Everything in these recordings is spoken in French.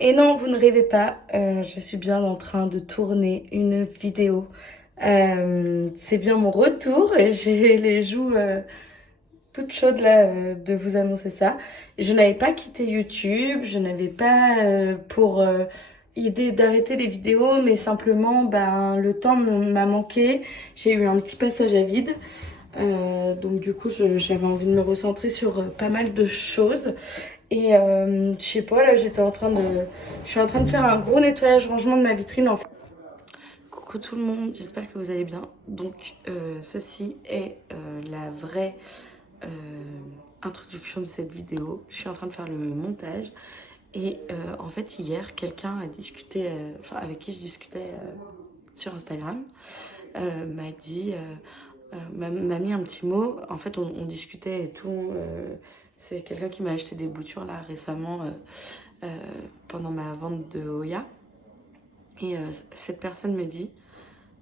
Et non, vous ne rêvez pas, je suis bien en train de tourner une vidéo. C'est bien mon retour et j'ai les joues toutes chaudes là de vous annoncer ça. Je n'avais pas quitté YouTube, je n'avais pas pour idée d'arrêter les vidéos, mais simplement ben, le temps m'a manqué. J'ai eu un petit passage à vide. Donc du coup, j'avais envie de me recentrer sur pas mal de choses. Et je sais pas, là je suis en train de faire un gros nettoyage rangement de ma vitrine en fait. Coucou tout le monde, j'espère que vous allez bien. Donc ceci est la vraie euh, introduction de cette vidéo. Je suis en train de faire le montage. Et en fait hier, quelqu'un a discuté, enfin avec qui je discutais sur Instagram, m'a dit, m'a mis un petit mot. En fait on discutait et tout. C'est quelqu'un qui m'a acheté des boutures là récemment euh, pendant ma vente de Oya. Et cette personne me dit,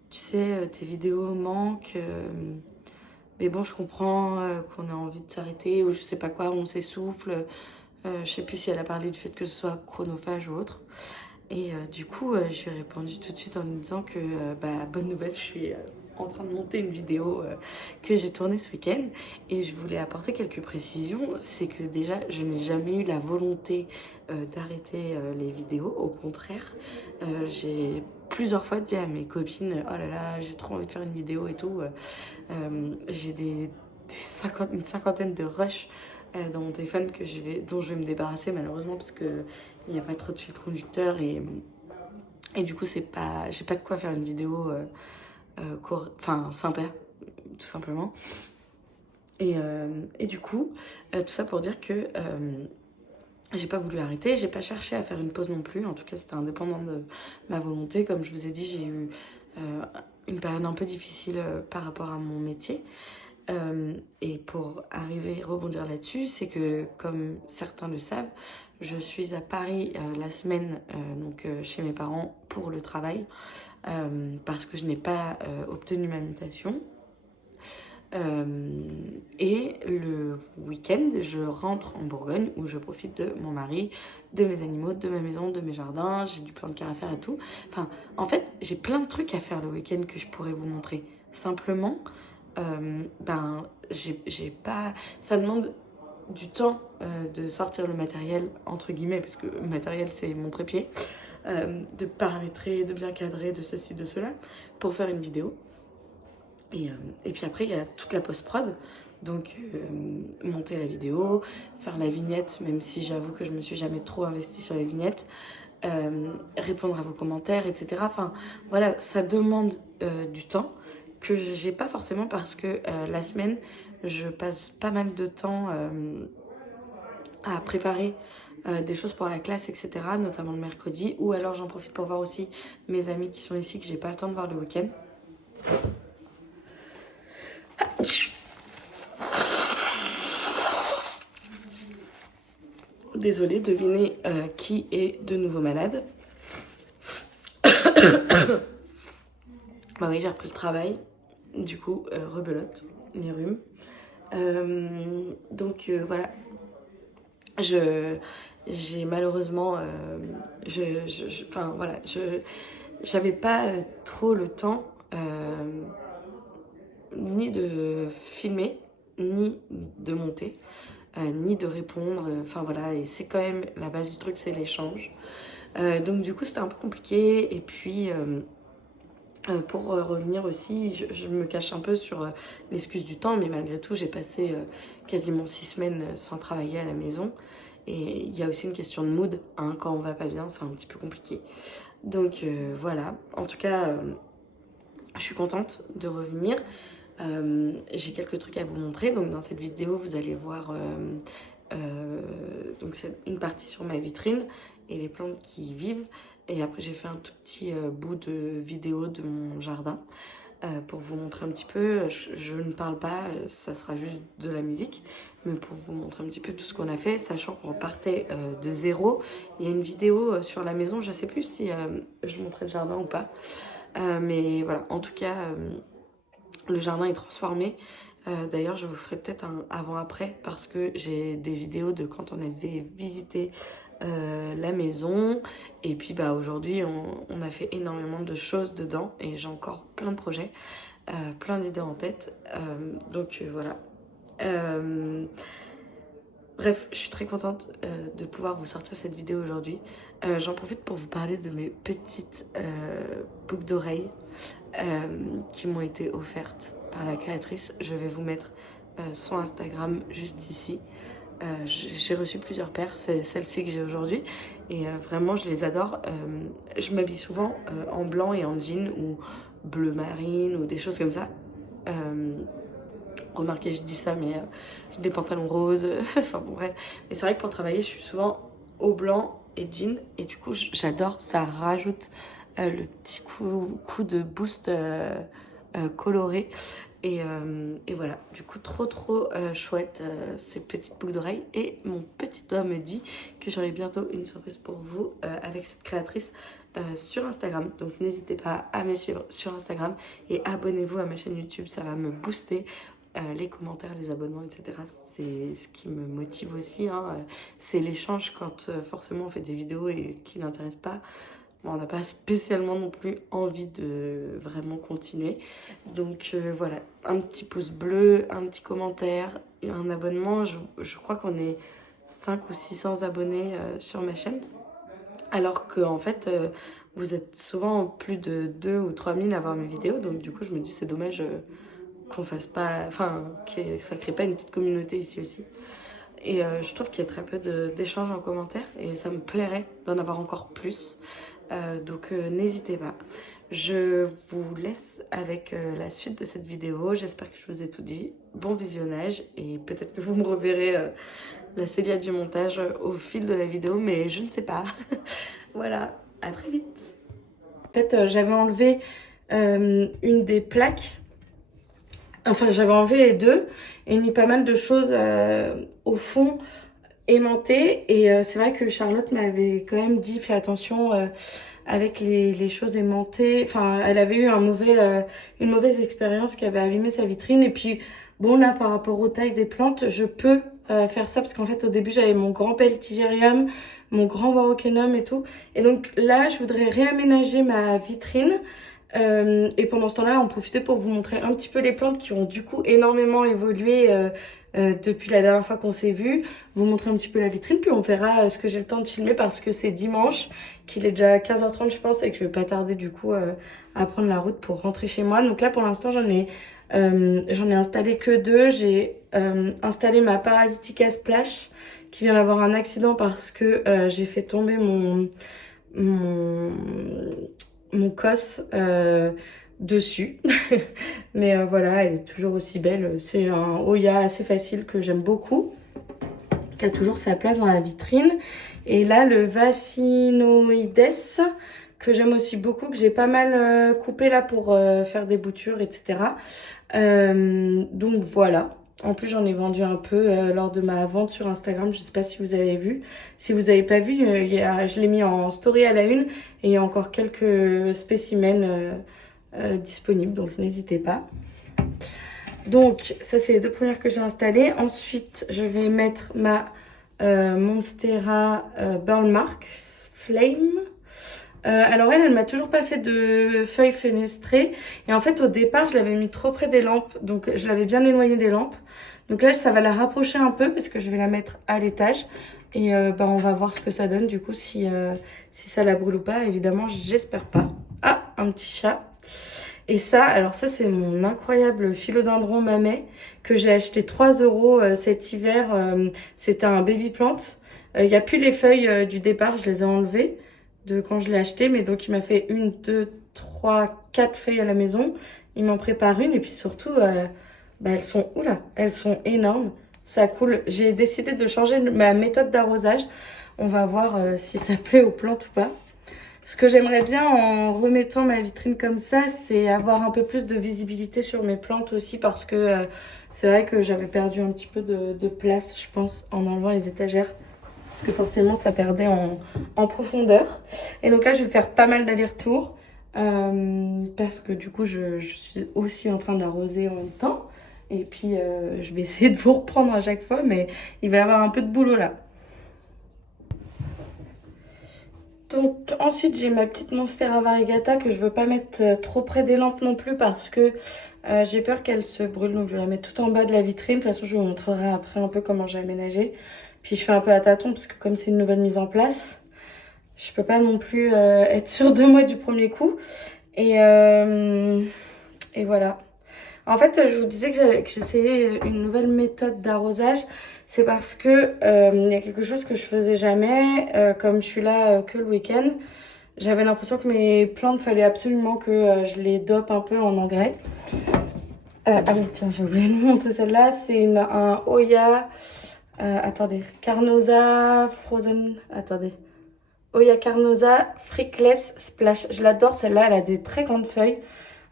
tu sais, tes vidéos manquent, mais bon, je comprends qu'on a envie de s'arrêter ou je sais pas quoi, on s'essouffle. Je sais plus si elle a parlé du fait que ce soit chronophage ou autre. Et du coup, je lui ai répondu tout de suite en lui disant que, bah, bonne nouvelle, je suis en train de monter une vidéo que j'ai tournée ce week-end. Et je voulais apporter quelques précisions. C'est que déjà, je n'ai jamais eu la volonté d'arrêter les vidéos. Au contraire, j'ai plusieurs fois dit à mes copines, oh là là, j'ai trop envie de faire une vidéo et tout. J'ai une cinquantaine de rushs dans mon téléphone dont je vais me débarrasser malheureusement parce que il n'y a pas trop de fil conducteur et du coup j'ai pas de quoi faire une vidéo enfin sympa tout simplement. Et du coup tout ça pour dire que j'ai pas voulu arrêter, j'ai pas cherché à faire une pause non plus, en tout cas c'était indépendant de ma volonté. Comme je vous ai dit, j'ai eu euh, une période un peu difficile par rapport à mon métier. Et pour arriver, rebondir là-dessus, c'est que, comme certains le savent, je suis à Paris la semaine, donc chez mes parents pour le travail, parce que je n'ai pas obtenu ma mutation. Euh, et le week-end, je rentre en Bourgogne où je profite de mon mari, de mes animaux, de ma maison, de mes jardins. J'ai du plan de carrière à faire et tout. Enfin, en fait, j'ai plein de trucs à faire le week-end que je pourrais vous montrer. Simplement, ben, j'ai pas. Ça demande du temps de sortir le matériel, entre guillemets, parce que le matériel, c'est mon trépied, de paramétrer, de bien cadrer, de ceci, de cela, pour faire une vidéo. Et puis après, il y a toute la post-prod. Donc, monter la vidéo, faire la vignette, même si j'avoue que je me suis jamais trop investie sur les vignettes, répondre à vos commentaires, etc. Enfin, voilà, ça demande du temps que j'ai pas forcément parce que la semaine, je passe pas mal de temps à préparer des choses pour la classe, etc., notamment le mercredi, ou alors j'en profite pour voir aussi mes amis qui sont ici, que j'ai pas le temps de voir le week-end. Désolée, devinez qui est de nouveau malade. Bah oui, j'ai repris le travail. Du coup, rebelote, les rhumes. Donc voilà, je j'ai malheureusement enfin voilà, j'avais pas trop le temps ni de filmer ni de monter ni de répondre, enfin voilà. Et c'est quand même la base du truc, c'est l'échange. Donc du coup c'était un peu compliqué. Et puis pour revenir aussi, je me cache un peu sur l'excuse du temps, mais malgré tout, j'ai passé quasiment 6 semaines sans travailler à la maison. Et il y a aussi une question de mood, hein, quand on va pas bien, c'est un petit peu compliqué. Donc voilà, en tout cas, je suis contente de revenir. J'ai quelques trucs à vous montrer. Donc dans cette vidéo, vous allez voir donc c'est une partie sur ma vitrine et les plantes qui y vivent. Et après, j'ai fait un tout petit bout de vidéo de mon jardin pour vous montrer un petit peu. Je ne parle pas, ça sera juste de la musique, mais pour vous montrer un petit peu tout ce qu'on a fait, sachant qu'on repartait de zéro. Il y a une vidéo sur la maison, je sais plus si je montrais le jardin ou pas. Mais voilà, en tout cas, le jardin est transformé. D'ailleurs, je vous ferai peut-être un avant-après parce que j'ai des vidéos de quand on avait visité la maison. Et puis bah, aujourd'hui, on a fait énormément de choses dedans et j'ai encore plein de projets, plein d'idées en tête. Donc voilà. Bref, je suis très contente de pouvoir vous sortir cette vidéo aujourd'hui. J'en profite pour vous parler de mes petites boucles d'oreilles qui m'ont été offertes par la créatrice. Je vais vous mettre son Instagram juste ici. J'ai reçu plusieurs paires, c'est celle-ci que j'ai aujourd'hui et vraiment je les adore. Je m'habille souvent en blanc et en jean ou bleu marine ou des choses comme ça. Remarquez, je dis ça, mais j'ai des pantalons roses, enfin bon bref. Mais c'est vrai que pour travailler, je suis souvent au blanc et jean et du coup j'adore, ça rajoute le petit coup de boost coloré. Et voilà, du coup trop chouette ces petites boucles d'oreilles. Et mon petit doigt me dit que j'aurai bientôt une surprise pour vous avec cette créatrice sur Instagram. Donc n'hésitez pas à me suivre sur Instagram et abonnez-vous à ma chaîne YouTube, ça va me booster. Les commentaires, les abonnements, etc. C'est ce qui me motive aussi, hein. C'est l'échange quand forcément on fait des vidéos et qui n'intéressent pas. Bon, on n'a pas spécialement non plus envie de vraiment continuer. Donc voilà, un petit pouce bleu, un petit commentaire, un abonnement. Je crois qu'on est 500 ou 600 abonnés sur ma chaîne. Alors qu'en fait, vous êtes souvent plus de 2 ou 3000 à voir mes vidéos. Donc du coup, je me dis c'est dommage qu'on fasse pas... Enfin, que ça crée pas une petite communauté ici aussi. Et je trouve qu'il y a très peu d'échanges en commentaire et ça me plairait d'en avoir encore plus. Donc n'hésitez pas. Je vous laisse avec la suite de cette vidéo. J'espère que je vous ai tout dit. Bon visionnage et peut-être que vous me reverrez la Célia du montage au fil de la vidéo, mais je ne sais pas. Voilà, à très vite. En fait, j'avais enlevé une des plaques. Enfin, j'avais enlevé les deux et mis pas mal de choses au fond aimantées. Et c'est vrai que Charlotte m'avait quand même dit, fais attention avec les choses aimantées. Enfin, elle avait eu une mauvaise expérience qui avait abîmé sa vitrine. Et puis, bon, là, par rapport aux tailles des plantes, je peux faire ça parce qu'en fait, au début, j'avais mon grand peltigérium, mon grand warochenum et tout. Et donc là, je voudrais réaménager ma vitrine. Et pendant ce temps-là, on profitait pour vous montrer un petit peu les plantes qui ont du coup énormément évolué depuis la dernière fois qu'on s'est vu. Vous montrer un petit peu la vitrine, puis on verra ce que j'ai le temps de filmer parce que c'est dimanche, qu'il est déjà 15h30 je pense, et que je vais pas tarder du coup à prendre la route pour rentrer chez moi. Donc là pour l'instant j'en ai installé que deux. J'ai installé ma Parasitica Splash qui vient d'avoir un accident parce que j'ai fait tomber mon cos dessus. Mais voilà, elle est toujours aussi belle. C'est un Oya assez facile que j'aime beaucoup, qui a toujours sa place dans la vitrine. Et là, le Vaccinoides, que j'aime aussi beaucoup, que j'ai pas mal coupé là pour faire des boutures, etc. Donc voilà. En plus, j'en ai vendu un peu lors de ma vente sur Instagram. Je sais pas si vous avez vu. Si vous avez pas vu, je l'ai mis en story à la une. Et il y a encore quelques spécimens disponibles. Donc, n'hésitez pas. Donc, ça, c'est les deux premières que j'ai installées. Ensuite, je vais mettre ma Monstera Burnmark Flame. Alors elle m'a toujours pas fait de feuilles fenestrées. Et en fait, au départ, je l'avais mis trop près des lampes. Donc, je l'avais bien éloignée des lampes. Donc là, ça va la rapprocher un peu parce que je vais la mettre à l'étage. Et bah, on va voir ce que ça donne du coup, si ça la brûle ou pas. Évidemment, j'espère pas. Ah, un petit chat. Et ça, alors ça, c'est mon incroyable philodendron mamais que j'ai acheté 3 € cet hiver. C'était un baby plant. Il n'y a plus les feuilles du départ, je les ai enlevées de quand je l'ai acheté. Mais donc, il m'a fait 1, 2, 3, 4 feuilles à la maison. Il m'en prépare une et puis surtout, bah, elles sont énormes. Ça coule. J'ai décidé de changer ma méthode d'arrosage. On va voir si ça plaît aux plantes ou pas. Ce que j'aimerais bien en remettant ma vitrine comme ça, c'est avoir un peu plus de visibilité sur mes plantes aussi parce que c'est vrai que j'avais perdu un petit peu de place, je pense, en enlevant les étagères. Parce que forcément, ça perdait en profondeur. Et donc là, je vais faire pas mal d'allers-retours parce que du coup, je suis aussi en train d'arroser en même temps. Et puis, je vais essayer de vous reprendre à chaque fois, mais il va y avoir un peu de boulot là. Donc ensuite j'ai ma petite Monstera Variegata que je veux pas mettre trop près des lampes non plus parce que j'ai peur qu'elle se brûle. Donc je vais la mettre tout en bas de la vitrine. De toute façon je vous montrerai après un peu comment j'ai aménagé. Puis je fais un peu à tâtons parce que comme c'est une nouvelle mise en place, je peux pas non plus être sûre de moi du premier coup. Et voilà. En fait, je vous disais que j'essayais une nouvelle méthode d'arrosage. C'est parce que il y a quelque chose que je faisais jamais. Comme je suis là que le week-end, j'avais l'impression que mes plantes, fallait absolument que je les dope un peu en engrais. Ah oui, tiens, j'ai oublié de vous montrer celle-là. C'est un Oya. Attendez. Carnosa Frozen. Attendez. Oya Carnosa Freakless Splash. Je l'adore, celle-là. Elle a des très grandes feuilles.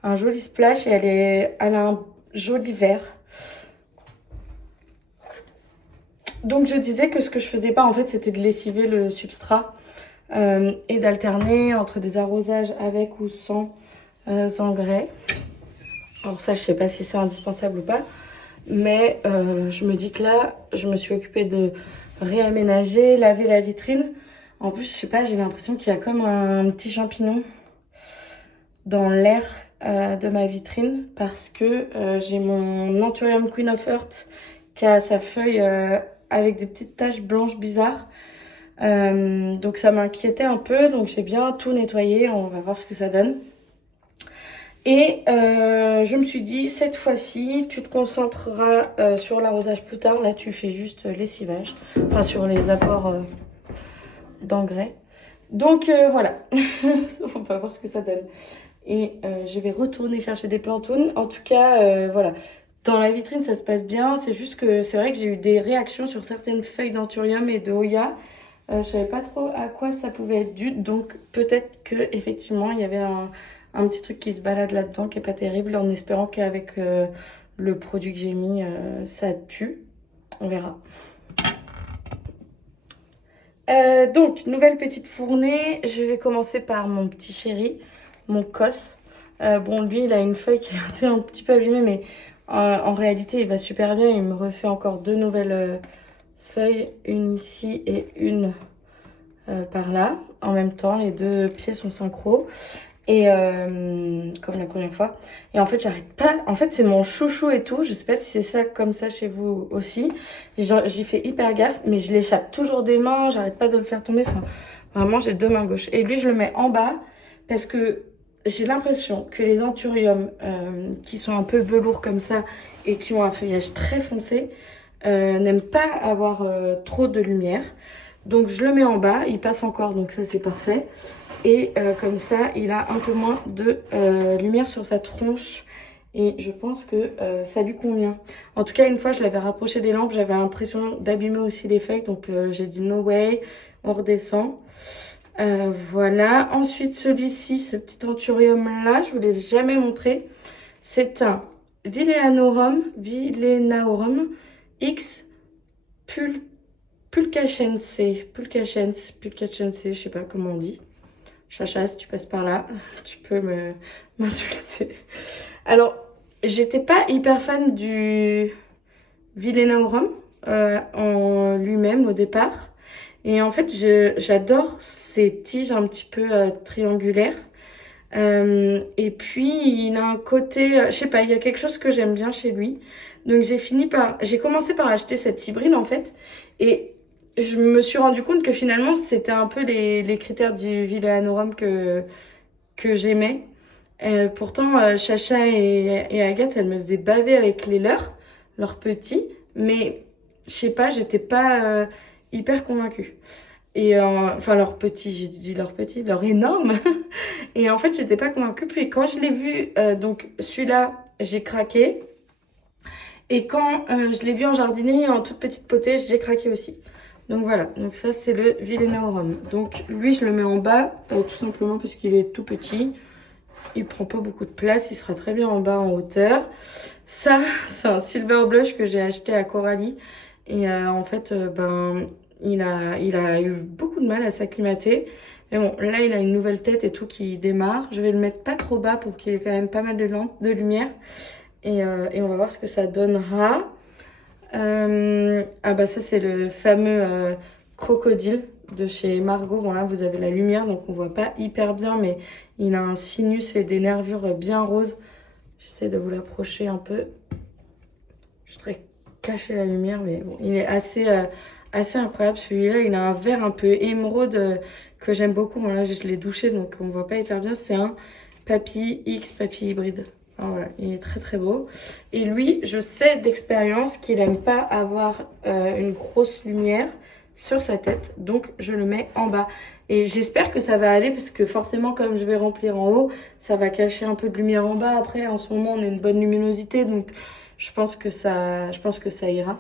Un joli splash et elle a un joli vert. Donc je disais que ce que je faisais pas en fait c'était de lessiver le substrat et d'alterner entre des arrosages avec ou sans engrais. Alors ça je sais pas si c'est indispensable ou pas, mais je me dis que là je me suis occupée de réaménager, laver la vitrine. En plus je sais pas, j'ai l'impression qu'il y a comme un petit champignon dans l'air de ma vitrine parce que j'ai mon Anthurium Queen of Earth qui a sa feuille avec des petites taches blanches bizarres. Donc ça m'inquiétait un peu, donc j'ai bien tout nettoyé, on va voir ce que ça donne. Et je me suis dit, cette fois-ci, tu te concentreras sur l'arrosage plus tard. Là, tu fais juste lessivage, enfin sur les apports d'engrais. Donc voilà, on va voir ce que ça donne. Et je vais retourner chercher des plantounes. En tout cas, voilà. Dans la vitrine, ça se passe bien. C'est juste que c'est vrai que j'ai eu des réactions sur certaines feuilles d'Anthurium et de Hoya. Je savais pas trop à quoi ça pouvait être dû. Donc peut-être que effectivement il y avait un petit truc qui se balade là-dedans qui est pas terrible. En espérant qu'avec le produit que j'ai mis, ça tue. On verra. Donc, nouvelle petite fournée. Je vais commencer par mon petit chéri, mon Cos. Bon, lui, il a une feuille qui a été un petit peu abîmée, mais en réalité, il va super bien. Il me refait encore deux nouvelles feuilles, une ici et une par là. En même temps, les deux pieds sont synchro. Et comme la première fois. Et en fait, j'arrête pas. En fait, c'est mon chouchou et tout. Je sais pas si c'est ça comme ça chez vous aussi. J'y fais hyper gaffe, mais je l'échappe toujours des mains. J'arrête pas de le faire tomber. Enfin, vraiment, j'ai deux mains gauches. Et lui, je le mets en bas parce que j'ai l'impression que les anthuriums qui sont un peu velours comme ça et qui ont un feuillage très foncé n'aiment pas avoir trop de lumière. Donc, je le mets en bas. Il passe encore, donc ça, c'est parfait. Et comme ça, il a un peu moins de lumière sur sa tronche. Et je pense que ça lui convient. En tout cas, une fois, je l'avais rapproché des lampes. J'avais l'impression d'abîmer aussi les feuilles. Donc, j'ai dit no way. On redescend. Voilà. Ensuite, celui-ci, ce petit anthurium-là, je vous l'ai jamais montré. C'est un Villenaorum X Pulcachense. Pulcachense, je sais pas comment on dit. Chacha, si tu passes par là, tu peux m'insulter. Alors, j'étais pas hyper fan du Villenaorum en lui-même au départ. Et en fait, j'adore ces tiges un petit peu triangulaires. Et puis, il a un côté, je sais pas, il y a quelque chose que j'aime bien chez lui. Donc, j'ai commencé par acheter cette hybride en fait. Et je me suis rendu compte que finalement, c'était un peu les critères du Villenaorum que j'aimais. Pourtant, Chacha et Agathe, elles me faisaient baver avec leurs petits. Mais, je sais pas, j'étais pas hyper convaincue. Et enfin, leurs petits, j'ai dit leurs petits, leurs énormes. Et en fait, j'étais pas convaincue. Puis quand je l'ai vu, donc celui-là, j'ai craqué. Et quand je l'ai vu en jardinet, en toute petite potée, j'ai craqué aussi. Donc voilà, donc ça c'est le Villenaorum. Donc lui je le mets en bas, tout simplement parce qu'il est tout petit. Il prend pas beaucoup de place, il sera très bien en bas en hauteur. Ça, c'est un Silver Blush que j'ai acheté à Coralie. Et en fait, il a eu beaucoup de mal à s'acclimater. Mais bon, là il a une nouvelle tête et tout qui démarre. Je vais le mettre pas trop bas pour qu'il ait quand même pas mal de lumière. Et on va voir ce que ça donnera. Ah bah ça c'est le fameux crocodile. de chez Margot. Bon là vous avez la lumière donc on voit pas hyper bien, mais il a un sinus et des nervures bien roses. J'essaie de vous l'approcher un peu. Je voudrais cacher la lumière, mais bon, il est assez incroyable. Celui-là, il a un vert un peu émeraude que j'aime beaucoup. Bon là je l'ai douché donc on voit pas hyper bien. C'est un Papy X Papy hybride. Enfin, voilà, il est très très beau. Et lui, je sais d'expérience qu'il aime pas avoir une grosse lumière sur sa tête, donc je le mets en bas. Et j'espère que ça va aller parce que forcément, comme je vais remplir en haut, ça va cacher un peu de lumière en bas. Après, en ce moment, on a une bonne luminosité, donc je pense que ça ira.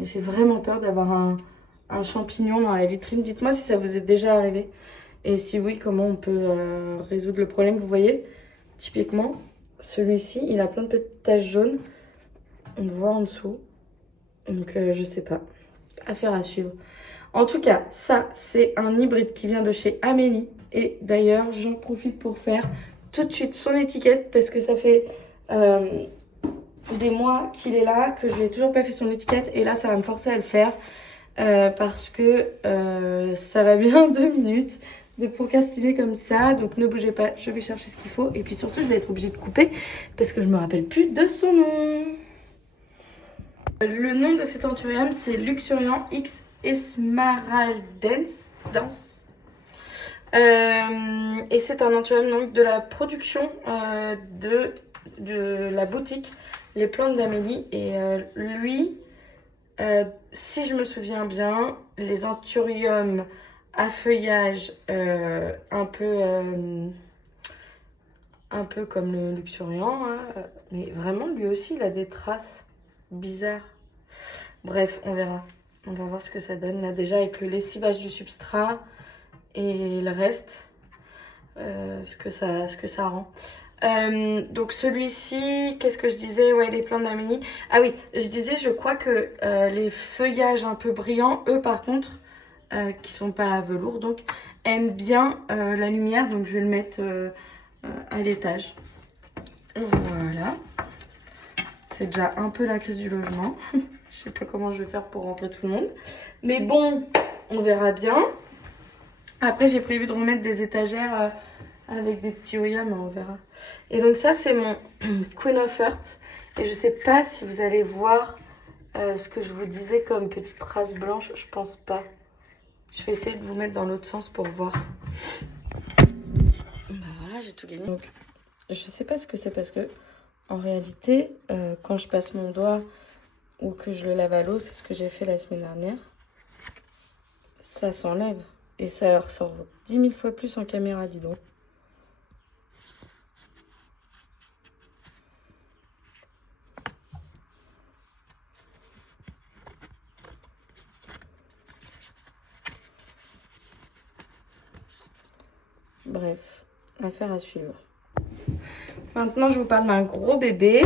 Et j'ai vraiment peur d'avoir un champignon dans la vitrine. Dites-moi si ça vous est déjà arrivé. Et si oui, comment on peut résoudre le problème. Vous voyez, typiquement, celui-ci, il a plein de petites taches jaunes. On le voit en dessous. Donc, je sais pas. Affaire à suivre. En tout cas, ça, c'est un hybride qui vient de chez Amélie. Et d'ailleurs, j'en profite pour faire tout de suite son étiquette parce que ça fait des mois qu'il est là, que je lui ai toujours pas fait son étiquette. Et là, ça va me forcer à le faire parce que ça va bien 2 minutes de procrastiner comme ça. Donc, ne bougez pas, je vais chercher ce qu'il faut. Et puis surtout, je vais être obligée de couper parce que je me rappelle plus de son nom. Le nom de cet anthurium, c'est Luxurian X Esmeraldens. Et c'est un anthurium donc, de la production de la boutique Les Plantes d'Amélie. Et lui, si je me souviens bien, les anthuriums à feuillage un peu comme le Luxurian, hein, mais vraiment lui aussi il a des traces bizarres. Bref, on verra. On va voir ce que ça donne là déjà avec le lessivage du substrat et le reste, ce que ça rend. Donc celui-ci, qu'est-ce que je disais? Ouais, les plantes d'Amélie. Ah oui, je disais, je crois que les feuillages un peu brillants, eux par contre, qui sont pas velours, donc aiment bien la lumière. Donc je vais le mettre à l'étage. Voilà. C'est déjà un peu la crise du logement. Je sais pas comment je vais faire pour rentrer tout le monde. Mais bon, on verra bien. Après, j'ai prévu de remettre des étagères avec des petits Oya, mais on verra. Et donc ça, c'est mon Queen of Hearts. Et je sais pas si vous allez voir ce que je vous disais comme petite trace blanche. Je pense pas. Je vais essayer de vous mettre dans l'autre sens pour voir. Bah voilà, j'ai tout gagné. Donc, je sais pas ce que c'est parce que, en réalité, quand je passe mon doigt ou que je le lave à l'eau, c'est ce que j'ai fait la semaine dernière, ça s'enlève. Et ça ressort 10 000 fois plus en caméra, dis donc. Bref, affaire à suivre. Maintenant, je vous parle d'un gros bébé.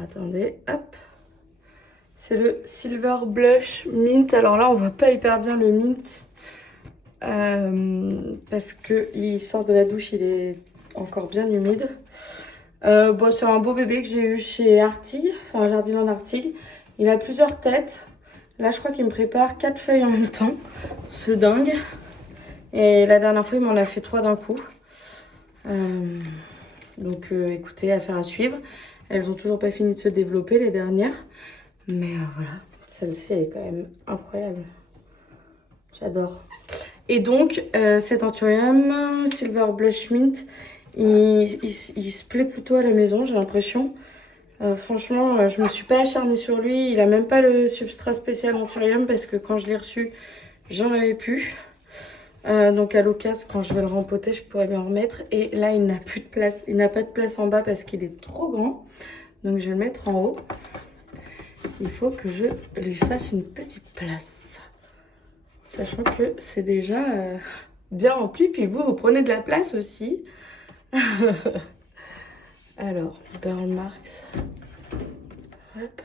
Attendez, hop. C'est le Silver Blush Mint. Alors là, on voit pas hyper bien le mint. Parce qu'il sort de la douche, il est encore bien humide. Bon, c'est un beau bébé que j'ai eu chez Artig, enfin Jardiland d'Artig. Il a plusieurs têtes. Là, je crois qu'il me prépare 4 feuilles en même temps. Ce dingue. Et la dernière fois, il m'en a fait 3 d'un coup. Donc, écoutez, affaire à suivre. Elles ont toujours pas fini de se développer, les dernières. Mais voilà, celle-ci, elle est quand même incroyable. J'adore. Et donc, cet anthurium, Silver Blush Mint, il se plaît plutôt à la maison, j'ai l'impression. Franchement, je me suis pas acharnée sur lui. Il a même pas le substrat spécial anthurium parce que quand je l'ai reçu, j'en avais plus. Donc à l'occasion, quand je vais le rempoter, je pourrais lui en remettre. Et là, il n'a plus de place. Il n'a pas de place en bas parce qu'il est trop grand. Donc je vais le mettre en haut. Il faut que je lui fasse une petite place. Sachant que c'est déjà bien rempli. Puis vous prenez de la place aussi. Alors, Burl Marks. Hop.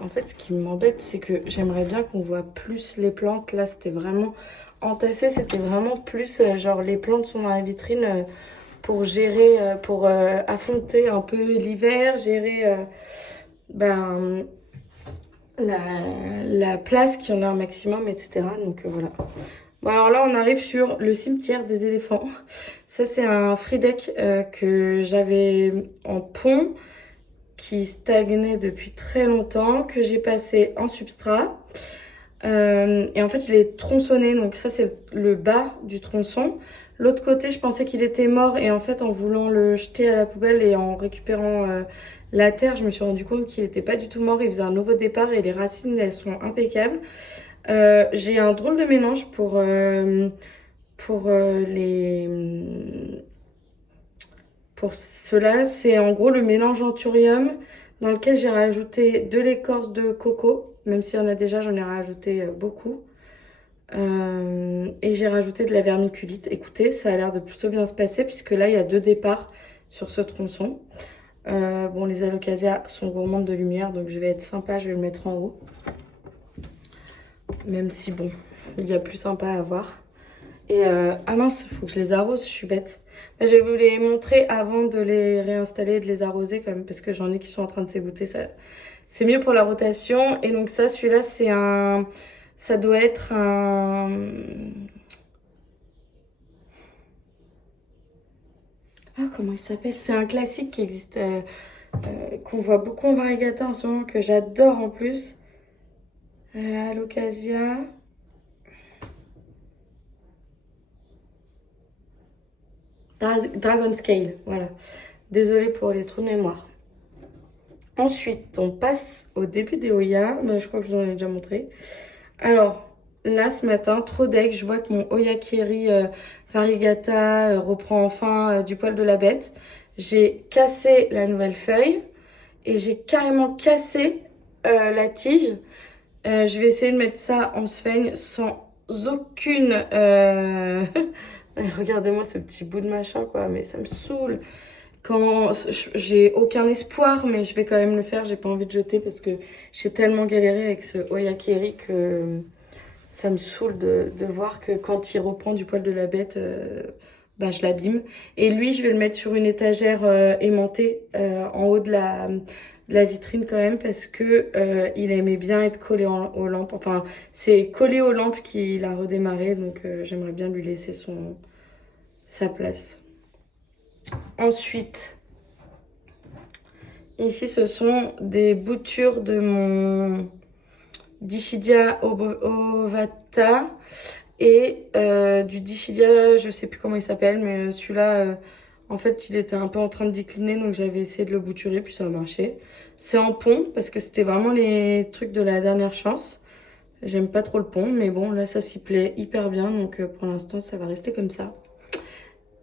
En fait, ce qui m'embête, c'est que j'aimerais bien qu'on voit plus les plantes. Là, c'était vraiment entassé. C'était vraiment plus genre les plantes sont dans la vitrine pour gérer, pour affronter un peu l'hiver, gérer la, la place qu'il y en a un maximum, etc. Donc voilà. Bon, alors là, on arrive sur le cimetière des éléphants. Ça, c'est un free deck que j'avais en pont, qui stagnait depuis très longtemps, que j'ai passé en substrat. Et en fait, je l'ai tronçonné. Donc ça, c'est le bas du tronçon. L'autre côté, je pensais qu'il était mort. Et en fait, en voulant le jeter à la poubelle et en récupérant la terre, je me suis rendu compte qu'il n'était pas du tout mort. Il faisait un nouveau départ et les racines, elles sont impeccables. J'ai un drôle de mélange pour cela. C'est en gros le mélange anthurium dans lequel j'ai rajouté de l'écorce de coco. Même s'il y en a déjà, j'en ai rajouté beaucoup. Et j'ai rajouté de la vermiculite. Écoutez, ça a l'air de plutôt bien se passer puisque là, il y a 2 départs sur ce tronçon. Bon, les alocasias sont gourmandes de lumière, donc je vais être sympa, je vais le mettre en haut. Même si, bon, il y a plus sympa à voir. Et ah mince, il faut que je les arrose, je suis bête. Bah, je vais vous les montrer avant de les réinstaller et de les arroser quand même, parce que j'en ai qui sont en train de s'égoutter. Ça, c'est mieux pour la rotation. Et donc ça, celui-là, c'est un... Ça doit être un... Ah, comment il s'appelle? C'est un classique qui existe, qu'on voit beaucoup en variegata en ce moment, que j'adore en plus. Alocasia. Dragon Scale, voilà. Désolée pour les trous de mémoire. Ensuite, on passe au début des Oya. Ben, je crois que je vous en ai déjà montré. Alors, là, ce matin, trop deg, je vois que mon Oyakiri variegata reprend enfin du poil de la bête. J'ai cassé la nouvelle feuille et j'ai carrément cassé la tige. Je vais essayer de mettre ça en sphaigne sans aucune... Regardez-moi ce petit bout de machin, quoi, mais ça me saoule. Quand j'ai aucun espoir, mais je vais quand même le faire. J'ai pas envie de jeter parce que j'ai tellement galéré avec ce Oyakiri que ça me saoule de voir que quand il reprend du poil de la bête, bah, je l'abîme. Et lui, je vais le mettre sur une étagère aimantée en haut de la vitrine quand même parce que il aimait bien être collé aux lampes. Enfin, c'est collé aux lampes qu'il a redémarré, donc j'aimerais bien lui laisser sa place. Ensuite, ici, ce sont des boutures de mon Dischidia ovata et du Dischidia, je sais plus comment il s'appelle, mais celui-là, en fait, il était un peu en train de décliner, donc j'avais essayé de le bouturer, puis ça a marché. C'est en pont, parce que c'était vraiment les trucs de la dernière chance. J'aime pas trop le pont, mais bon, là, ça s'y plaît hyper bien, donc pour l'instant, ça va rester comme ça.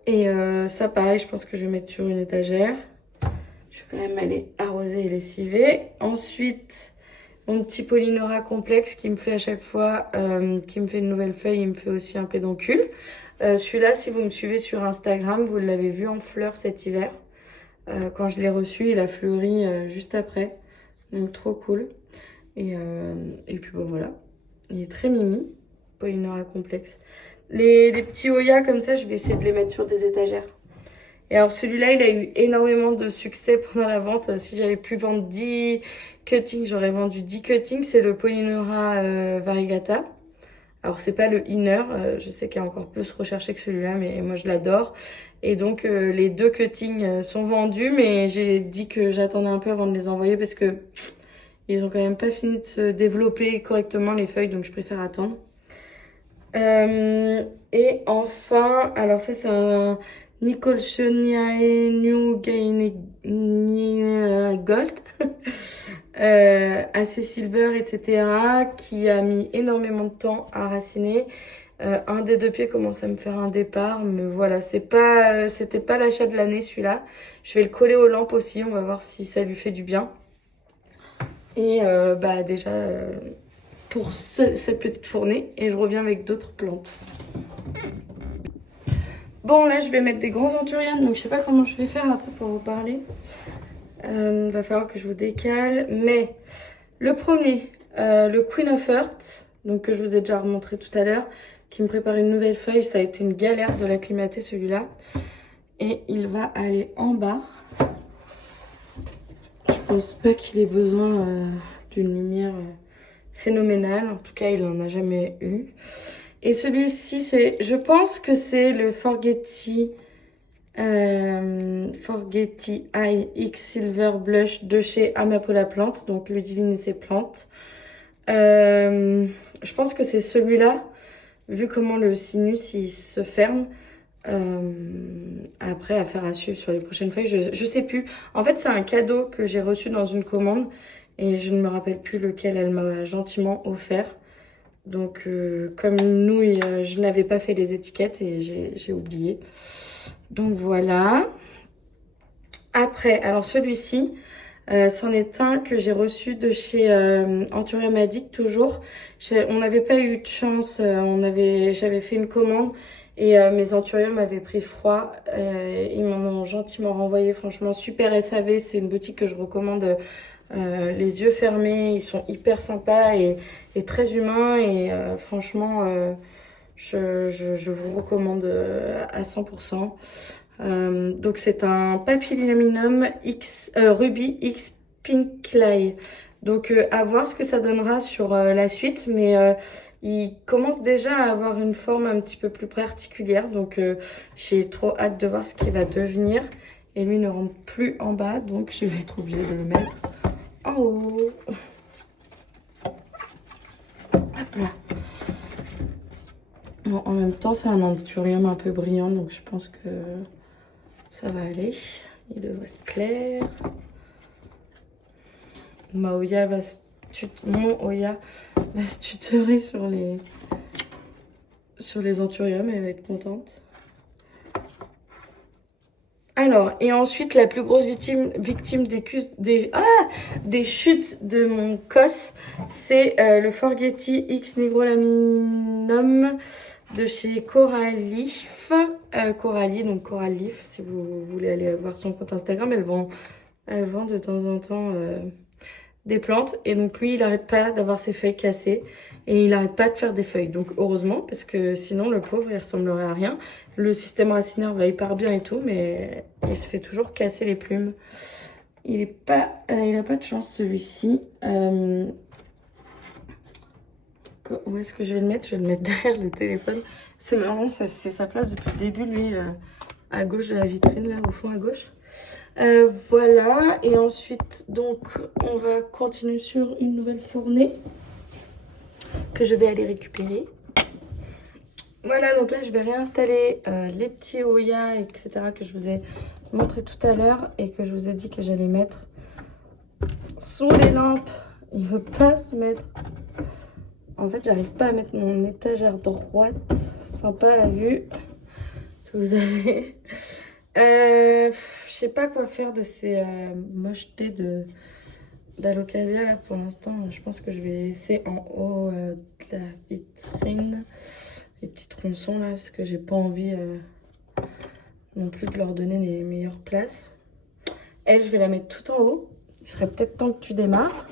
Et ça, pareil, je pense que je vais mettre sur une étagère. Je vais quand même aller arroser et lessiver. Ensuite, mon petit Polynora complexe qui me fait à chaque fois, qui me fait une nouvelle feuille, il me fait aussi un pédoncule. Celui-là, si vous me suivez sur Instagram, vous l'avez vu en fleurs cet hiver. Quand je l'ai reçu, il a fleuri juste après. Donc trop cool. Et puis bon voilà. Il est très mimi, Polynora complexe. Les petits Oya comme ça, je vais essayer de les mettre sur des étagères. Et alors celui-là, il a eu énormément de succès pendant la vente. Si j'avais pu vendre 10 cuttings, j'aurais vendu 10 cuttings. C'est le Polynora variegata. Alors c'est pas le inner, je sais qu'il est encore plus recherché que celui-là, mais moi je l'adore. Et donc les 2 cuttings sont vendus, mais j'ai dit que j'attendais un peu avant de les envoyer parce que ils ont quand même pas fini de se développer correctement les feuilles, donc je préfère attendre. Et enfin, alors ça c'est un Nicolsoniae New Ghost, assez silver, etc., qui a mis énormément de temps à raciner. Un des 2 pieds commence à me faire un départ, mais voilà, c'était pas l'achat de l'année celui-là. Je vais le coller aux lampes aussi, on va voir si ça lui fait du bien. Et bah déjà pour cette petite fournée, et je reviens avec d'autres plantes. Bon, là, je vais mettre des grands anthuriums, donc je sais pas comment je vais faire après pour vous parler. Va falloir que je vous décale. Mais le premier, le Queen of Earth, donc que je vous ai déjà remontré tout à l'heure, qui me prépare une nouvelle feuille. Ça a été une galère de l'acclimater celui-là. Et il va aller en bas. Je pense pas qu'il ait besoin d'une lumière phénoménale. En tout cas, il n'en a jamais eu. Et celui-ci, je pense que c'est le Forgetty Eye X Silver Blush de chez Amapola Plante, donc Ludivine et ses plantes. Je pense que c'est celui-là, vu comment le sinus il se ferme. Après, affaire à suivre sur les prochaines feuilles, je sais plus. En fait, c'est un cadeau que j'ai reçu dans une commande et je ne me rappelle plus lequel elle m'a gentiment offert. Donc, comme nous, je n'avais pas fait les étiquettes et j'ai oublié. Donc, voilà. Après, alors celui-ci, c'en est un que j'ai reçu de chez Anthurium Addict, toujours. On n'avait pas eu de chance, j'avais fait une commande et mes anthuriums avaient pris froid. Ils m'en ont gentiment renvoyé, franchement, super SAV. C'est une boutique que je recommande les yeux fermés. Ils sont hyper sympas et très humains et franchement, je vous recommande à 100%. Donc c'est un Papillominum X Ruby X Pink Clay. Donc à voir ce que ça donnera sur la suite, mais il commence déjà à avoir une forme un petit peu plus particulière. Donc j'ai trop hâte de voir ce qu'il va devenir. Et lui ne rentre plus en bas, donc je vais être obligée de le mettre en haut. Hop là. Bon, en même temps, c'est un anthurium un peu brillant, donc je pense que ça va aller. Il devrait se plaire. Mon Oya va se tutorer sur les anthuriums. Elle va être contente. Alors, et ensuite, la plus grosse victime des chutes de mon cos, c'est le Forgetty X Nigrolaminum de chez Coralif. Coralie, donc Coralif, si vous voulez aller voir son compte Instagram, elle vend de temps en temps des plantes. Et donc lui, il n'arrête pas d'avoir ses feuilles cassées et il n'arrête pas de faire des feuilles. Donc heureusement, parce que sinon, le pauvre, il ressemblerait à rien. Le système racinaire va hyper bien et tout, mais il se fait toujours casser les plumes. Il a pas de chance, celui-ci. Où est-ce que je vais le mettre? Je vais le mettre derrière le téléphone. C'est marrant, c'est sa place depuis le début, lui, à gauche de la vitrine, là, au fond à gauche. Voilà, et ensuite, donc, on va continuer sur une nouvelle fournée que je vais aller récupérer. Voilà, donc là, je vais réinstaller les petits Oya, etc. que je vous ai montré tout à l'heure et que je vous ai dit que j'allais mettre sous les lampes. Il ne veut pas se mettre. En fait, j'arrive pas à mettre mon étagère droite. Sympa la vue que vous avez. Je sais pas quoi faire de ces mochetés d'Alocasia là pour l'instant. Je pense que je vais les laisser en haut de la vitrine. Les petits tronçons là, parce que j'ai pas envie non plus de leur donner les meilleures places. Elle, je vais la mettre tout en haut. Il serait peut-être temps que tu démarres.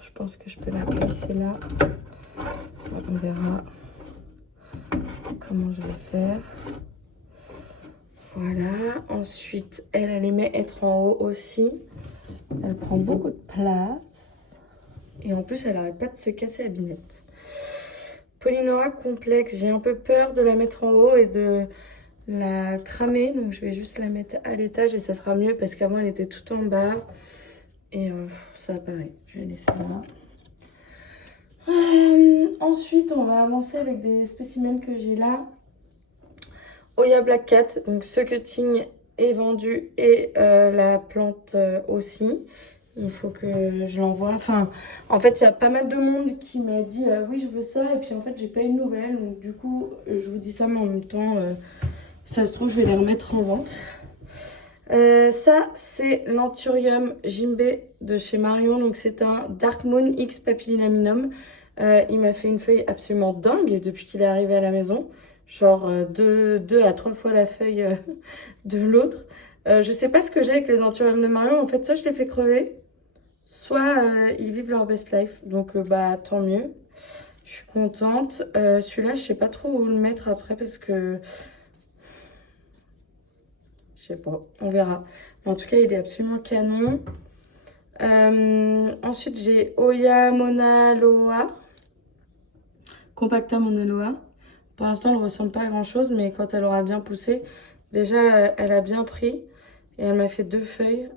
Je pense que je peux la glisser là. On verra comment je vais faire. Voilà. Ensuite, elle aimait être en haut aussi. Elle prend beaucoup de place. Et en plus, elle n'arrête pas de se casser la binette. Polynora complexe. J'ai un peu peur de la mettre en haut et de la cramer. Donc, je vais juste la mettre à l'étage et ça sera mieux parce qu'avant, elle était tout en bas. Et ça, pareil. Je vais laisser là. Ensuite, on va avancer avec des spécimens que j'ai là. Oya Black Cat, donc ce cutting est vendu et la plante aussi. Il faut que je l'envoie. Enfin, en fait, il y a pas mal de monde qui m'a dit oui, je veux ça. Et puis en fait, j'ai pas eu de nouvelles. Donc du coup, je vous dis ça, mais en même temps, ça se trouve, je vais les remettre en vente. Ça, c'est l'Anthurium Jimbe de chez Marion. Donc c'est un Dark Moon X Papillominum. Il m'a fait une feuille absolument dingue depuis qu'il est arrivé à la maison. Genre 2 à 3 fois la feuille de l'autre. Je sais pas ce que j'ai avec les anthuriums de Marion. En fait, soit je les fais crever, soit ils vivent leur best life. Donc bah tant mieux. Je suis contente. Celui-là, je sais pas trop où le mettre après parce que... Je sais pas, on verra. Mais en tout cas, il est absolument canon. Ensuite, j'ai Oya Mona Loa, Compacta Mona Loa. Pour l'instant, elle ne ressemble pas à grand-chose, mais quand elle aura bien poussé, déjà, elle a bien pris. Et elle m'a fait 2 feuilles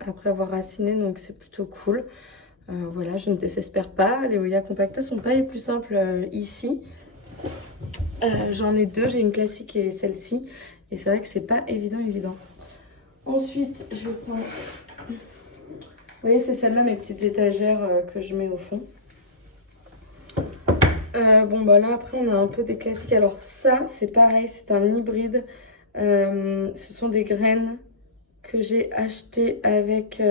après avoir raciné, donc c'est plutôt cool. Voilà, je ne désespère pas. Les Oya Compacta sont pas les plus simples ici. J'en ai 2, j'ai une classique et celle-ci. Et c'est vrai que c'est pas évident. Ensuite, je prends... Vous voyez, c'est celle-là, mes petites étagères que je mets au fond. Bon, bah là, après, on a un peu des classiques. Alors ça, c'est pareil, c'est un hybride. Ce sont des graines que j'ai achetées avec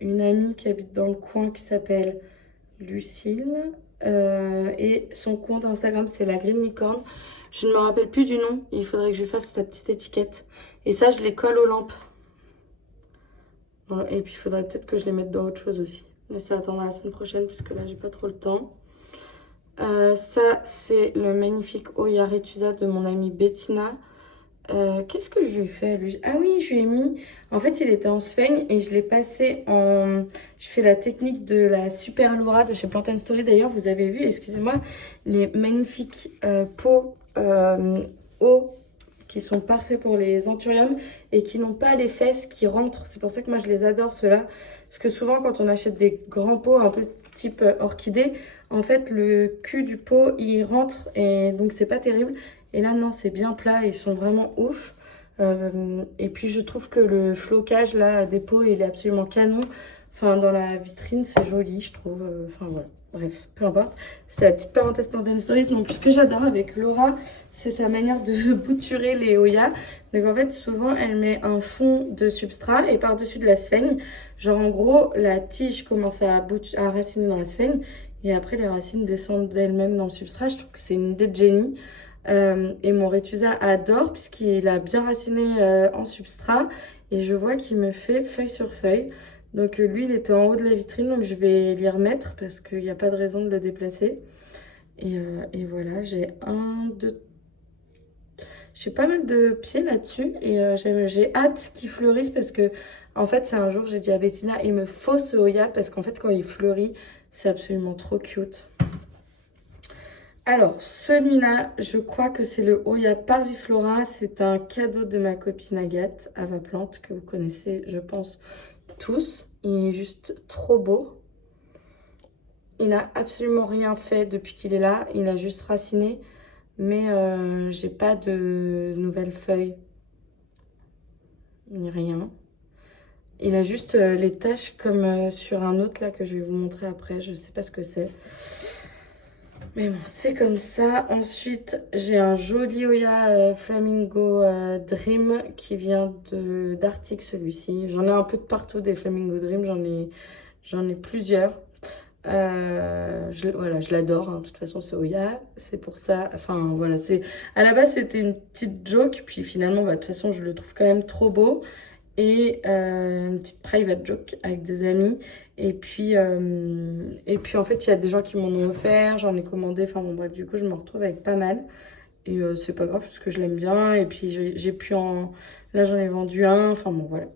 une amie qui habite dans le coin qui s'appelle Lucille. Et son compte Instagram, c'est la Green Licorne. Je ne me rappelle plus du nom. Il faudrait que je fasse sa petite étiquette. Et ça, je les colle aux lampes. Voilà. Et puis, il faudrait peut-être que je les mette dans autre chose aussi. Mais ça attendra la semaine prochaine parce que là, j'ai pas trop le temps. Ça, c'est le magnifique Oya Retusa de mon amie Bettina. Qu'est-ce que je lui ai fait lui? Ah oui, je lui ai mis... En fait, il était en sphaigne et je l'ai passé en... Je fais la technique de la Super Laura de chez Plant Story. D'ailleurs, vous avez vu, excusez-moi, les magnifiques pots hauts qui sont parfaits pour les anthuriums et qui n'ont pas les fesses qui rentrent. C'est pour ça que moi, je les adore, ceux-là. Parce que souvent, quand on achète des grands pots un peu type orchidée, en fait, le cul du pot, il rentre et donc c'est pas terrible. Et là, non, c'est bien plat, ils sont vraiment ouf. Et puis, je trouve que le flocage là des pots, il est absolument canon. Enfin, dans la vitrine, c'est joli, je trouve. Enfin, voilà. Bref, peu importe. C'est la petite parenthèse Plant Stories. Donc, ce que j'adore avec Laura, c'est sa manière de bouturer les Oya. Donc, en fait, souvent, elle met un fond de substrat et par-dessus de la sphaigne. Genre, en gros, la tige commence à raciner dans la sphaigne. Et après, les racines descendent d'elles-mêmes dans le substrat. Je trouve que c'est une idée de génie. Et mon Retusa adore puisqu'il a bien raciné en substrat. Et je vois qu'il me fait feuille sur feuille. Donc lui, il était en haut de la vitrine, donc je vais l'y remettre parce qu'il n'y a pas de raison de le déplacer. Et voilà, j'ai j'ai pas mal de pieds là-dessus et j'ai hâte qu'il fleurisse parce que, en fait, c'est un jour, j'ai dit à Bettina, il me faut ce Oya parce qu'en fait, quand il fleurit, c'est absolument trop cute. Alors, celui-là, je crois que c'est le Oya Parviflora. C'est un cadeau de ma copine Agathe, Avaplante, que vous connaissez, je pense, tous. Il est juste trop beau. Il n'a absolument rien fait depuis qu'il est là. Il a juste raciné. Mais j'ai pas de nouvelles feuilles. Ni rien. Il a juste les taches comme sur un autre là que je vais vous montrer après. Je sais pas ce que c'est. Mais bon, c'est comme ça. Ensuite, j'ai un joli Oya Flamingo Dream qui vient d'Arctic, celui-ci. J'en ai un peu de partout des Flamingo Dream, j'en ai plusieurs. Voilà, je l'adore, hein, de toute façon, ce Oya. C'est pour ça, enfin voilà, à la base, c'était une petite joke, puis finalement, bah, de toute façon, je le trouve quand même trop beau. Et une petite private joke avec des amis. Et puis en fait, il y a des gens qui m'en ont offert, j'en ai commandé. Enfin bon, bref, du coup, je me retrouve avec pas mal. Et c'est pas grave parce que je l'aime bien. Et puis j'ai pu en... Là, j'en ai vendu un. Enfin bon, voilà.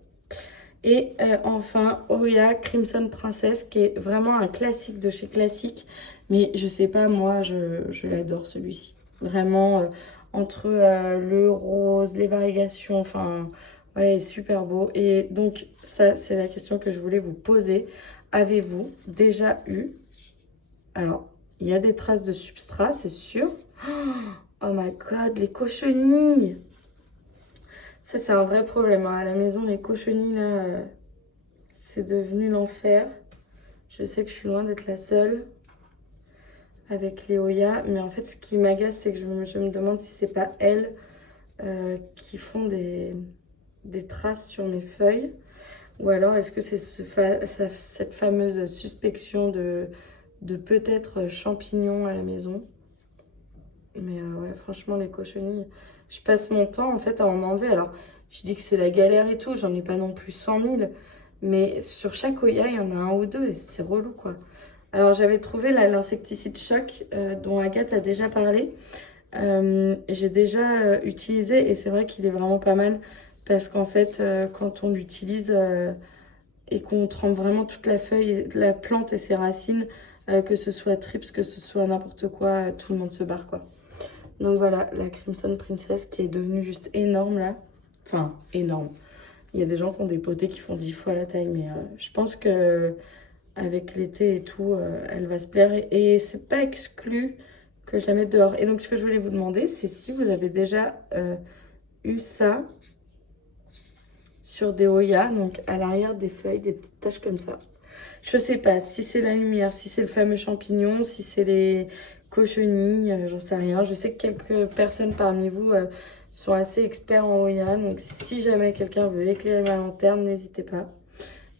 Et enfin, Oya Crimson Princess, qui est vraiment un classique de chez Classique. Mais je sais pas, moi, je l'adore celui-ci. Vraiment, entre le rose, les variations, enfin... Ouais, il est super beau. Et donc, ça, c'est la question que je voulais vous poser. Avez-vous déjà eu... Alors, il y a des traces de substrat, c'est sûr. Oh my god, les cochenilles! Ça, c'est un vrai problème, hein. À la maison, les cochenilles, là, c'est devenu l'enfer. Je sais que je suis loin d'être la seule avec les Oya. Mais en fait, ce qui m'agace, c'est que je me demande si c'est pas elles qui font des traces sur mes feuilles, ou alors est-ce que c'est cette fameuse suspicion de peut-être champignons à la maison. Mais ouais, franchement, les cochenilles, je passe mon temps en fait à en enlever. Alors, je dis que c'est la galère et tout, j'en ai pas non plus 100 000, mais sur chaque Oya, il y en a un ou deux et c'est relou quoi. Alors, j'avais trouvé l'insecticide choc dont Agathe a déjà parlé. J'ai déjà utilisé et c'est vrai qu'il est vraiment pas mal parce qu'en fait, quand on l'utilise, et qu'on trempe vraiment toute la feuille, la plante et ses racines, que ce soit trips, que ce soit n'importe quoi, tout le monde se barre quoi. Donc voilà, la Crimson Princess qui est devenue juste énorme là. Enfin, énorme. Il y a des gens qui ont des potées qui font 10 fois la taille, mais je pense que avec l'été et tout, elle va se plaire. Et c'est pas exclu que je la mette dehors. Et donc ce que je voulais vous demander, c'est si vous avez déjà eu ça sur des Hoya, donc à l'arrière des feuilles, des petites taches comme ça. Je sais pas si c'est la lumière, si c'est le fameux champignon, si c'est les cochenilles, j'en sais rien. Je sais que quelques personnes parmi vous sont assez experts en Hoya, donc si jamais quelqu'un veut éclairer ma lanterne, n'hésitez pas.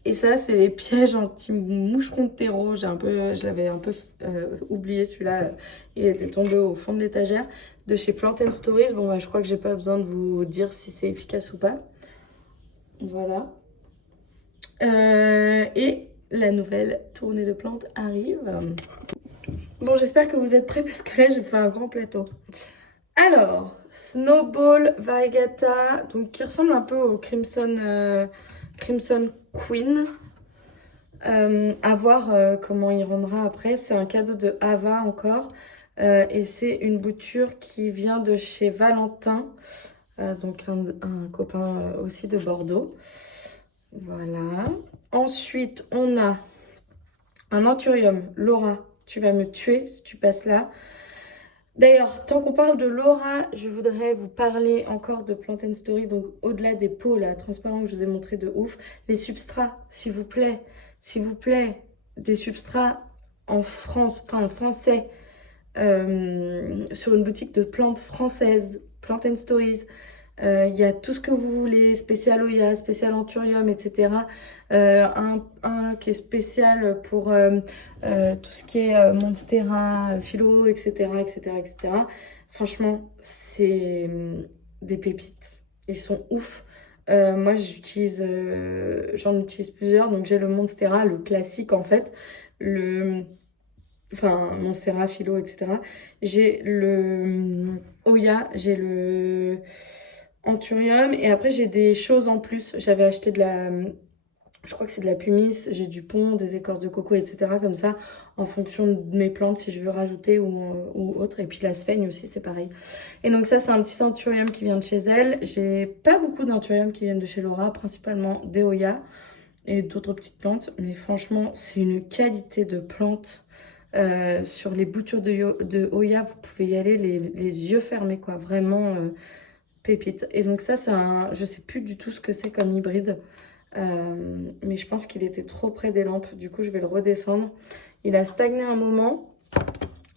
Et ça, c'est les pièges anti-moucherons de terreau. Je l'avais un peu oublié celui-là. Il était tombé au fond de l'étagère de chez Plant and Stories. Bon, bah, je crois que j'ai pas besoin de vous dire si c'est efficace ou pas. Voilà. Et la nouvelle tournée de plantes arrive. Bon, j'espère que vous êtes prêts parce que là, j'ai fait un grand plateau. Alors, Snowball Variegata, donc qui ressemble un peu au Crimson Queen. À voir comment il rendra après. C'est un cadeau de Ava encore. Et c'est une bouture qui vient de chez Valentin. Donc un copain aussi de Bordeaux. Voilà. Ensuite, on a un anthurium. Laura, tu vas me tuer si tu passes là. D'ailleurs, tant qu'on parle de Laura, je voudrais vous parler encore de Plant and Story. Donc, au-delà des pots là, transparents que je vous ai montré de ouf, les substrats, s'il vous plaît, des substrats en France, enfin français, sur une boutique de plantes françaises, Plant and Stories. Il y a tout ce que vous voulez, spécial Hoya, spécial Anthurium, etc. Un qui est spécial pour tout ce qui est Monstera, Philo, etc., etc., etc. Franchement, c'est des pépites. Ils sont ouf. Moi, j'en utilise plusieurs. Donc, j'ai le Monstera, le classique en fait. Enfin, Monstera, Philo, etc. J'ai le Hoya, j'ai le Anthurium. Et après, j'ai des choses en plus. J'avais acheté je crois que c'est de la pumice, j'ai du pont, des écorces de coco, etc. Comme ça, en fonction de mes plantes, si je veux rajouter ou autre. Et puis la sphaigne aussi, c'est pareil. Et donc ça, c'est un petit Anthurium qui vient de chez elle. J'ai pas beaucoup d'Anthurium qui viennent de chez Laura, principalement des Hoya et d'autres petites plantes. Mais franchement, c'est une qualité de plante. Sur les boutures de Hoya, vous pouvez y aller les yeux fermés, quoi. Vraiment pépite. Et donc ça, je sais plus du tout ce que c'est comme hybride. Mais je pense qu'il était trop près des lampes. Du coup, je vais le redescendre. Il a stagné un moment.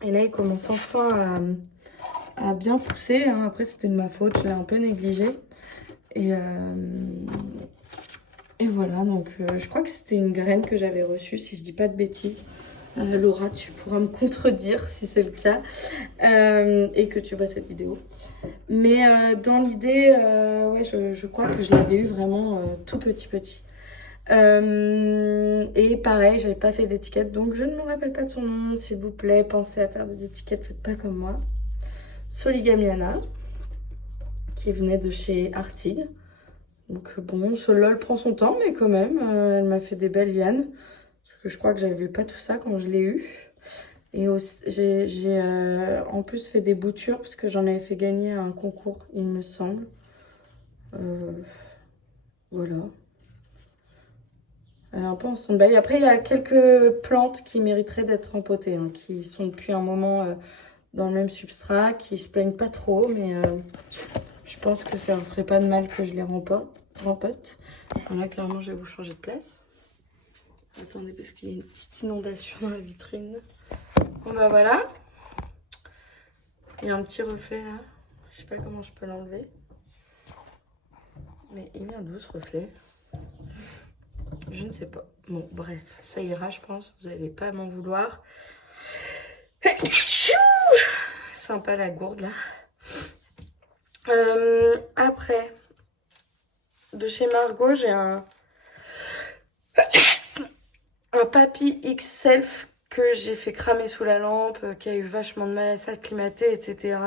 Et là, il commence enfin à bien pousser. Hein. Après, c'était de ma faute. Je l'ai un peu négligé. Et voilà. Donc, je crois que c'était une graine que j'avais reçue, si je dis pas de bêtises. Laura, tu pourras me contredire si c'est le cas. Et que tu vois cette vidéo. Mais dans l'idée, ouais, je crois que je l'avais eu vraiment tout petit. Et pareil, j'avais pas fait d'étiquette, donc je ne me rappelle pas de son nom. S'il vous plaît, pensez à faire des étiquettes, faites pas comme moi. Soligamiana, qui venait de chez Artig. Donc bon, ce LOL prend son temps, mais quand même, elle m'a fait des belles lianes. Parce que je crois que j'avais pas tout ça quand je l'ai eu. Et j'ai en plus fait des boutures parce que j'en avais fait gagner à un concours, il me semble. Voilà. Elle est un peu en stand-by. Après, il y a quelques plantes qui mériteraient d'être empotées, hein, qui sont depuis un moment dans le même substrat, qui se plaignent pas trop, mais je pense que ça ne ferait pas de mal que je les rempote. Là, clairement, je vais vous changer de place. Attendez, parce qu'il y a une petite inondation dans la vitrine. Bon, bah voilà. Il y a un petit reflet là. Je sais pas comment je peux l'enlever. Mais il vient d'où ce reflet? Je ne sais pas. Bon, bref, ça ira, je pense. Vous n'allez pas m'en vouloir. Sympa la gourde là. Après, de chez Margot, j'ai un Papy X Self que j'ai fait cramer sous la lampe, qui a eu vachement de mal à s'acclimater, etc.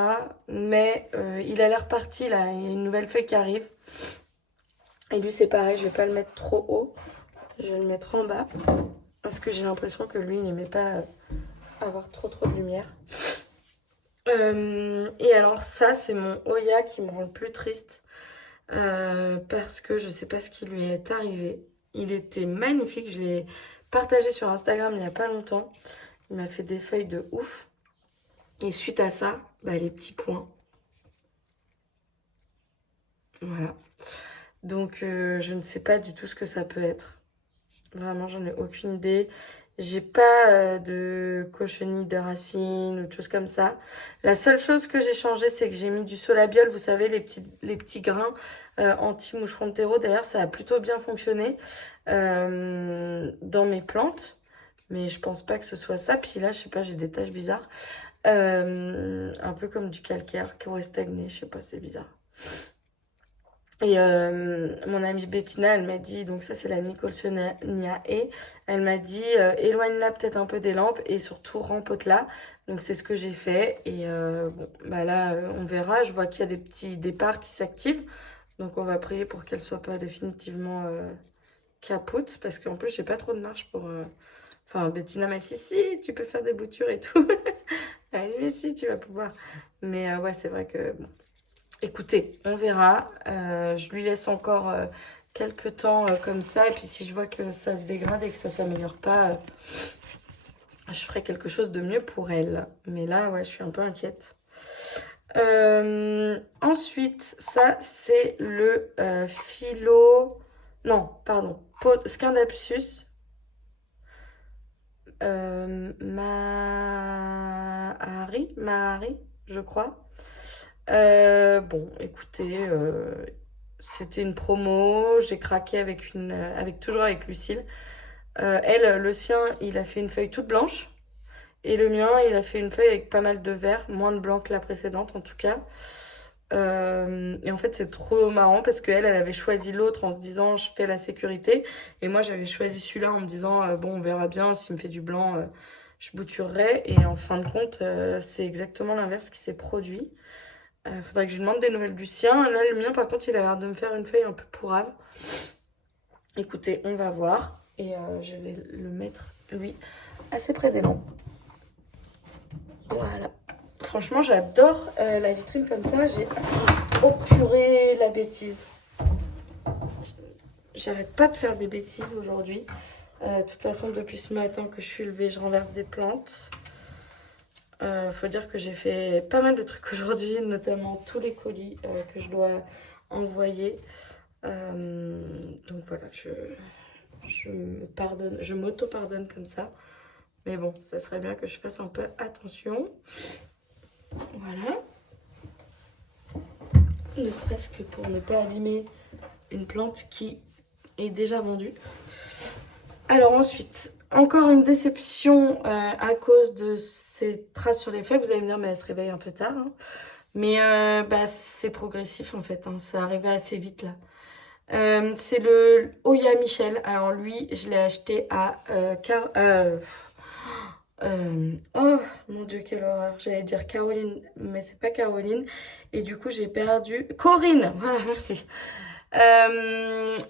Mais il a l'air parti là, il y a une nouvelle feuille qui arrive. Et lui c'est pareil, je vais pas le mettre trop haut. Je vais le mettre en bas. Parce que j'ai l'impression que lui, il n'aimait pas avoir trop de lumière. Et alors ça, c'est mon Oya qui me rend le plus triste. Parce que je sais pas ce qui lui est arrivé. Il était magnifique. Je l'ai partagé sur Instagram il n'y a pas longtemps. Il m'a fait des feuilles de ouf. Et suite à ça, bah, les petits points. Voilà. Donc, je ne sais pas du tout ce que ça peut être. Vraiment, j'en ai aucune idée. J'ai pas de cochenille de racines ou de choses comme ça. La seule chose que j'ai changé, c'est que j'ai mis du Solabiol. Vous savez, les petits grains anti-moucheron de terreau. D'ailleurs, ça a plutôt bien fonctionné dans mes plantes. Mais je pense pas que ce soit ça. Puis là, je sais pas, j'ai des taches bizarres. Un peu comme du calcaire qui aurait stagné. Je sais pas, c'est bizarre. Et mon amie Bettina, elle m'a dit, donc ça c'est la Nicholsonia et elle m'a dit éloigne-la peut-être un peu des lampes et surtout rempote-la. Donc c'est ce que j'ai fait et bon bah là on verra. Je vois qu'il y a des petits départs qui s'activent, donc on va prier pour qu'elle soit pas définitivement capote parce qu'en plus j'ai pas trop de marge pour. Enfin Bettina m'a dit si tu peux faire des boutures et tout. Elle m'a dit mais si tu vas pouvoir. Mais ouais c'est vrai que bon. Écoutez, on verra. Je lui laisse encore quelques temps comme ça. Et puis si je vois que ça se dégrade et que ça s'améliore pas, je ferai quelque chose de mieux pour elle. Mais là, ouais, je suis un peu inquiète. Ensuite, ça, c'est le philo... Non, pardon. Scindapsus. Mahari, je crois. Bon, écoutez, c'était une promo, j'ai craqué toujours avec Lucille. Elle, le sien, il a fait une feuille toute blanche. Et le mien, il a fait une feuille avec pas mal de vert, moins de blanc que la précédente en tout cas. Et en fait, c'est trop marrant parce qu'elle, elle avait choisi l'autre en se disant je fais la sécurité. Et moi, j'avais choisi celui-là en me disant bon, on verra bien, s'il me fait du blanc, je bouturerai. Et en fin de compte, c'est exactement l'inverse qui s'est produit. Faudrait que je lui demande des nouvelles du sien. Là, le mien, par contre, il a l'air de me faire une feuille un peu pourrave. Écoutez, on va voir. Et je vais le mettre, lui, assez près des lampes. Voilà. Franchement, j'adore la vitrine comme ça. J'ai... Oh purée, la bêtise. J'arrête pas de faire des bêtises aujourd'hui. De toute façon, depuis ce matin que je suis levée, je renverse des plantes. Faut dire que j'ai fait pas mal de trucs aujourd'hui, notamment tous les colis que je dois envoyer. Donc voilà, je m'auto-pardonne comme ça. Mais bon, ça serait bien que je fasse un peu attention. Voilà. Ne serait-ce que pour ne pas abîmer une plante qui est déjà vendue. Alors ensuite, encore une déception à cause de ces traces sur les feuilles. Vous allez me dire, mais elle se réveille un peu tard. Hein. Mais bah, c'est progressif en fait. Hein. Ça arrivait assez vite là. C'est le Oya Michel. Alors lui, je l'ai acheté à... oh mon Dieu, quelle horreur. J'allais dire Caroline, mais c'est pas Caroline. Et du coup, j'ai perdu... Corinne. Voilà, merci.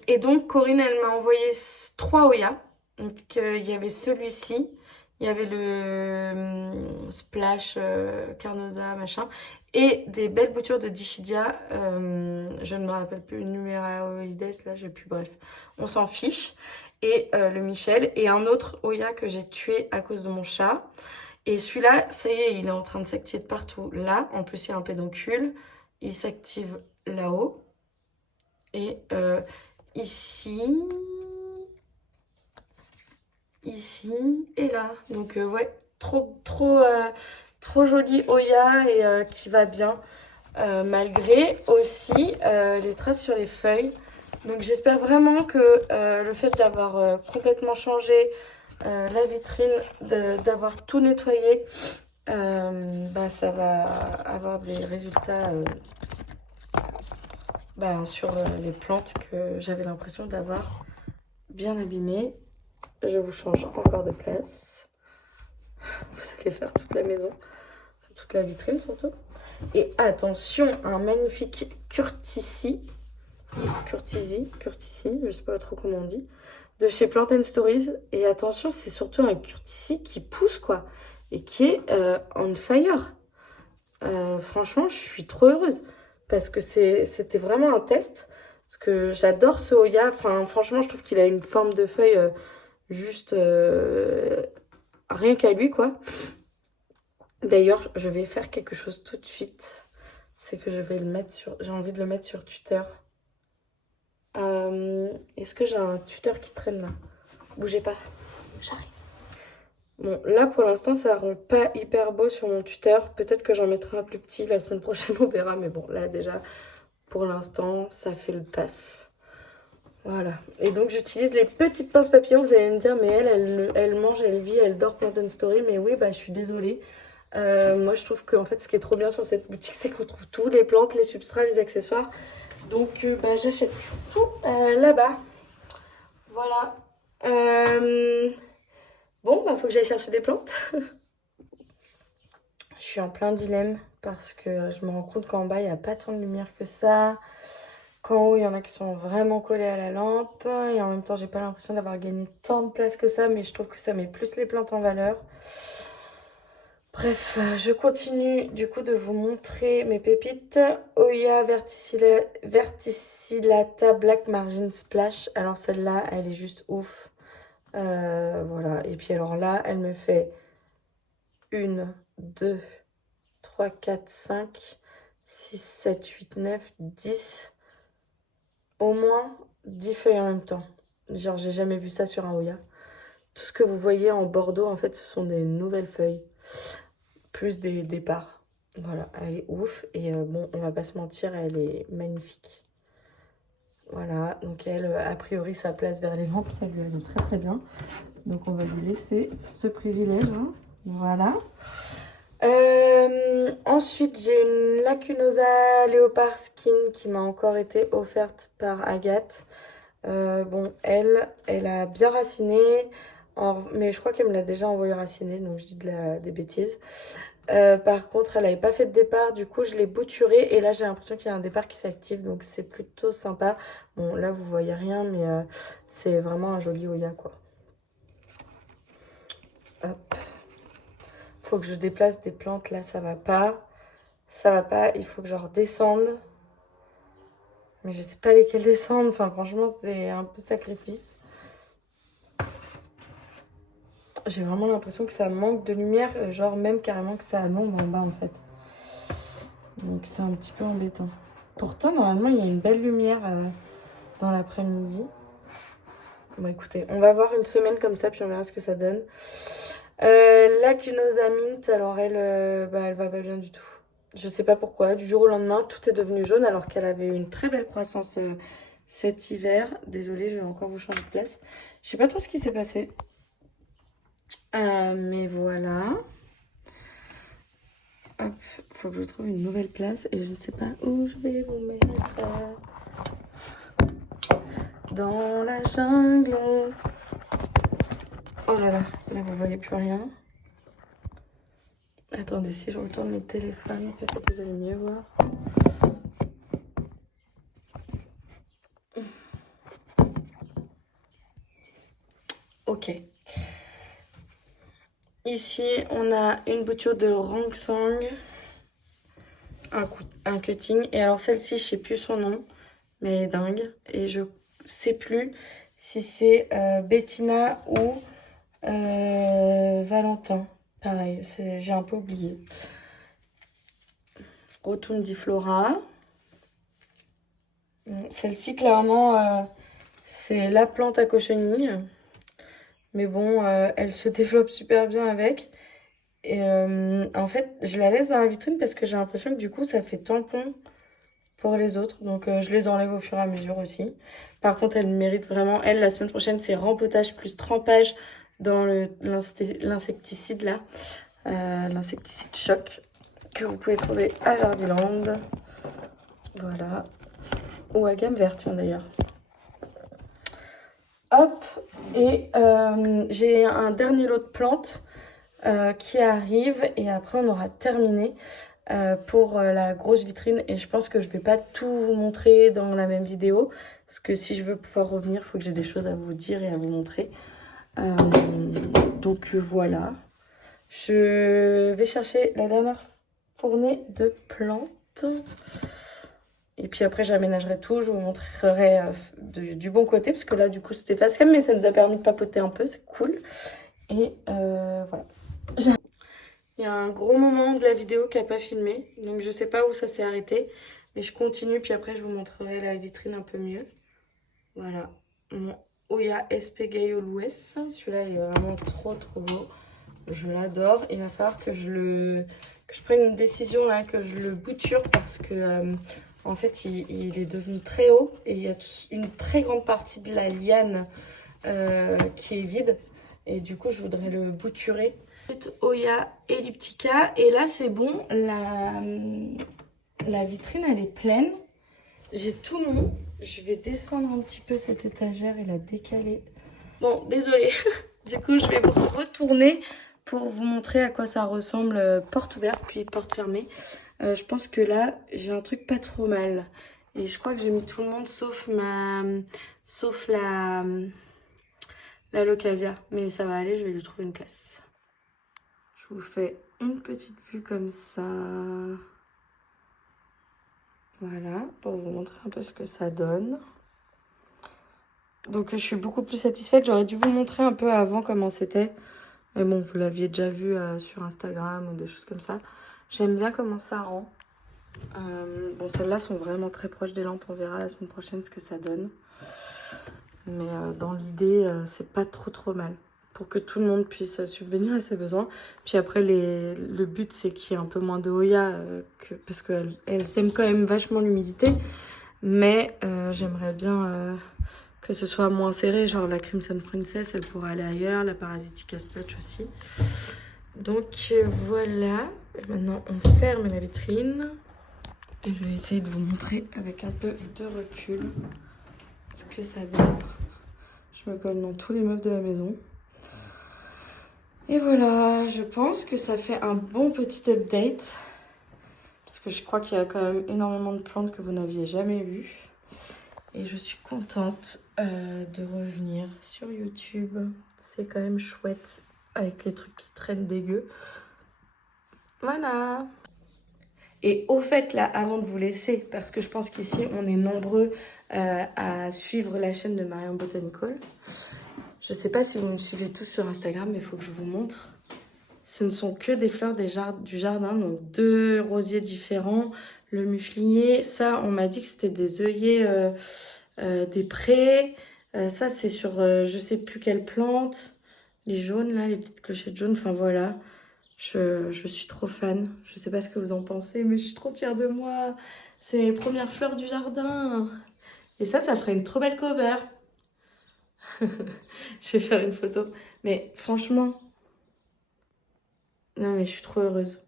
Et donc, Corinne, elle m'a envoyé 3 Oya. Donc, il y avait celui-ci. Il y avait le Splash Carnosa, machin. Et des belles boutures de Dischidia. Je ne me rappelle plus. Numeraoides, là, j'ai plus. Bref, on s'en fiche. Et le Michel. Et un autre Oya que j'ai tué à cause de mon chat. Et celui-là, ça y est, il est en train de s'activer de partout. Là, en plus, il y a un pédoncule. Il s'active là-haut. Et ici et là. Donc ouais, trop joli Oya et qui va bien. Malgré aussi les traces sur les feuilles. Donc j'espère vraiment que le fait d'avoir complètement changé la vitrine, d'avoir tout nettoyé, bah, ça va avoir des résultats bah, sur les plantes que j'avais l'impression d'avoir bien abîmées. Je vous change encore de place. Vous allez faire toute la maison, toute la vitrine surtout. Et attention, un magnifique Curtisi, je sais pas trop comment on dit. de chez Plant and Stories. Et attention, c'est surtout un curtici qui pousse, quoi. Et qui est on fire. Franchement, je suis trop heureuse. Parce que c'était vraiment un test. Parce que j'adore ce Hoya. Enfin, franchement, je trouve qu'il a une forme de feuille juste rien qu'à lui, quoi. D'ailleurs, je vais faire quelque chose tout de suite. C'est que je vais le mettre sur... J'ai envie de le mettre sur Twitter. Est-ce que j'ai un tuteur qui traîne là? Bougez pas, j'arrive. Bon, là pour l'instant ça rend pas hyper beau sur mon tuteur. Peut-être que j'en mettrai un plus petit la semaine prochaine, on verra. Mais bon, là déjà, pour l'instant, ça fait le taf. Voilà. Et donc j'utilise les petites pinces papillons. Vous allez me dire, mais elle mange, elle vit, elle dort Plant and Story. Mais oui, bah je suis désolée. Moi je trouve que en fait, ce qui est trop bien sur cette boutique, c'est qu'on trouve tous les plantes, les substrats, les accessoires. Donc bah, j'achète tout là-bas. Voilà. Bon, bah faut que j'aille chercher des plantes. Je suis en plein dilemme parce que je me rends compte qu'en bas, il n'y a pas tant de lumière que ça. Qu'en haut, il y en a qui sont vraiment collés à la lampe. Et en même temps, j'ai pas l'impression d'avoir gagné tant de place que ça, mais je trouve que ça met plus les plantes en valeur. Bref, je continue du coup de vous montrer mes pépites. Oya Verticillata Black Margin Splash. Alors celle-là, elle est juste ouf. Voilà. Et puis alors là, elle me fait 1, 2, 3, 4, 5, 6, 7, 8, 9, 10. Au moins 10 feuilles en même temps. Genre, j'ai jamais vu ça sur un Oya. Tout ce que vous voyez en bordeaux, en fait, ce sont des nouvelles feuilles. Plus des départs. Voilà, elle est ouf. Et bon, on va pas se mentir, elle est magnifique. Voilà, donc elle, a priori, sa place vers les lampes, ça lui allait très très bien. Donc on va lui laisser ce privilège. Hein. Voilà. Ensuite, j'ai une Lacunosa Léopard Skin qui m'a encore été offerte par Agathe. Bon, elle a bien raciné. Mais je crois qu'elle me l'a déjà envoyé raciner, donc je dis des bêtises. Par contre, elle n'avait pas fait de départ, du coup je l'ai bouturée et là j'ai l'impression qu'il y a un départ qui s'active, donc c'est plutôt sympa. Bon, là vous voyez rien, mais c'est vraiment un joli Oya, quoi. Hop. Faut que je déplace des plantes, là ça va pas. Ça va pas, il faut que je redescende. Mais je sais pas lesquelles descendre, enfin franchement c'est un peu sacrifice. J'ai vraiment l'impression que ça manque de lumière, genre même carrément que ça a l'ombre en bas en fait. Donc c'est un petit peu embêtant. Pourtant normalement il y a une belle lumière dans l'après-midi. Bon écoutez, on va voir une semaine comme ça puis on verra ce que ça donne. Lacunosa Mint, alors elle va pas bien du tout. Je sais pas pourquoi, du jour au lendemain tout est devenu jaune alors qu'elle avait eu une très belle croissance cet hiver. Désolée, je vais encore vous changer de place. Je sais pas trop ce qui s'est passé. Mais voilà. Hop, faut que je trouve une nouvelle place et je ne sais pas où je vais vous mettre. Dans la jungle. Oh là là, là vous voyez plus rien. Attendez, si je retourne le téléphone, peut-être que vous allez mieux voir. Ok. Ici, on a une bouture de Rangsang, un cutting. Et alors celle-ci, je sais plus son nom, mais elle est dingue. Et je sais plus si c'est Bettina ou Valentin. Pareil, j'ai un peu oublié. Rotundiflora. Celle-ci, clairement, c'est la plante à cochenille. Mais bon, elle se développe super bien avec. Et en fait, je la laisse dans la vitrine parce que j'ai l'impression que du coup, ça fait tampon pour les autres. Donc, je les enlève au fur et à mesure aussi. Par contre, elle mérite vraiment. Elle, la semaine prochaine, c'est rempotage plus trempage dans l'insecticide là. L'insecticide choc que vous pouvez trouver à Jardiland. Voilà. Ou à gamme verte, tiens, d'ailleurs. Hop. Et j'ai un dernier lot de plantes qui arrive. Et après, on aura terminé pour la grosse vitrine. Et je pense que je vais pas tout vous montrer dans la même vidéo. Parce que si je veux pouvoir revenir, il faut que j'ai des choses à vous dire et à vous montrer. Donc voilà. Je vais chercher la dernière fournée de plantes. Et puis après, j'aménagerai tout. Je vous montrerai du bon côté. Parce que là, du coup, c'était face cam, mais ça nous a permis de papoter un peu. C'est cool. Et voilà. Il y a un gros moment de la vidéo qui n'a pas filmé. Donc, je sais pas où ça s'est arrêté. Mais je continue. Puis après, je vous montrerai la vitrine un peu mieux. Voilà. Mon Oya SP Gaio Louès. Celui-là, il est vraiment trop, trop beau. Je l'adore. Il va falloir que je prenne une décision là, que je le bouture parce que en fait il est devenu très haut et il y a une très grande partie de la liane qui est vide et du coup je voudrais le bouturer. Oya Elliptica et là c'est bon, la vitrine elle est pleine. J'ai tout mis. Je vais descendre un petit peu cette étagère et la décaler. Bon, désolée. Du coup, je vais vous retourner pour vous montrer à quoi ça ressemble porte ouverte puis porte fermée. Je pense que là, j'ai un truc pas trop mal. Et je crois que j'ai mis tout le monde sauf la Locasia. Mais ça va aller, je vais lui trouver une place. Je vous fais une petite vue comme ça. Voilà, pour vous montrer un peu ce que ça donne. Donc je suis beaucoup plus satisfaite. J'aurais dû vous montrer un peu avant comment c'était. Mais bon, vous l'aviez déjà vu sur Instagram ou des choses comme ça. J'aime bien comment ça rend. Bon, celles-là sont vraiment très proches des lampes. On verra la semaine prochaine ce que ça donne. Mais dans l'idée, c'est pas trop mal. Pour que tout le monde puisse subvenir à ses besoins. Puis après, le but, c'est qu'il y ait un peu moins de Oya. Parce qu'elles aiment quand même vachement l'humidité. Mais j'aimerais bien que ce soit moins serré. Genre la Crimson Princess, elle pourrait aller ailleurs. La Parasitica Splotch aussi. Donc voilà. Et maintenant, on ferme la vitrine. Et je vais essayer de vous montrer avec un peu de recul ce que ça donne. Je me colle dans tous les meubles de la maison. Et voilà, je pense que ça fait un bon petit update. Parce que je crois qu'il y a quand même énormément de plantes que vous n'aviez jamais vues. Et je suis contente de revenir sur YouTube. C'est quand même chouette avec les trucs qui traînent dégueu. Voilà. Et au fait, là, avant de vous laisser, parce que je pense qu'ici, on est nombreux à suivre la chaîne de Marion Botanical. Je ne sais pas si vous me suivez tous sur Instagram, mais il faut que je vous montre. Ce ne sont que des fleurs du jardin, donc 2 rosiers différents. Le muflier, ça, on m'a dit que c'était des œillets des prés. Ça, c'est sur je sais plus quelle plante. Les jaunes, là, les petites clochettes jaunes, enfin voilà. Je suis trop fan. Je sais pas ce que vous en pensez, mais je suis trop fière de moi. C'est les premières fleurs du jardin. Et ça ferait une trop belle cover. Je vais faire une photo. Mais franchement, non mais je suis trop heureuse.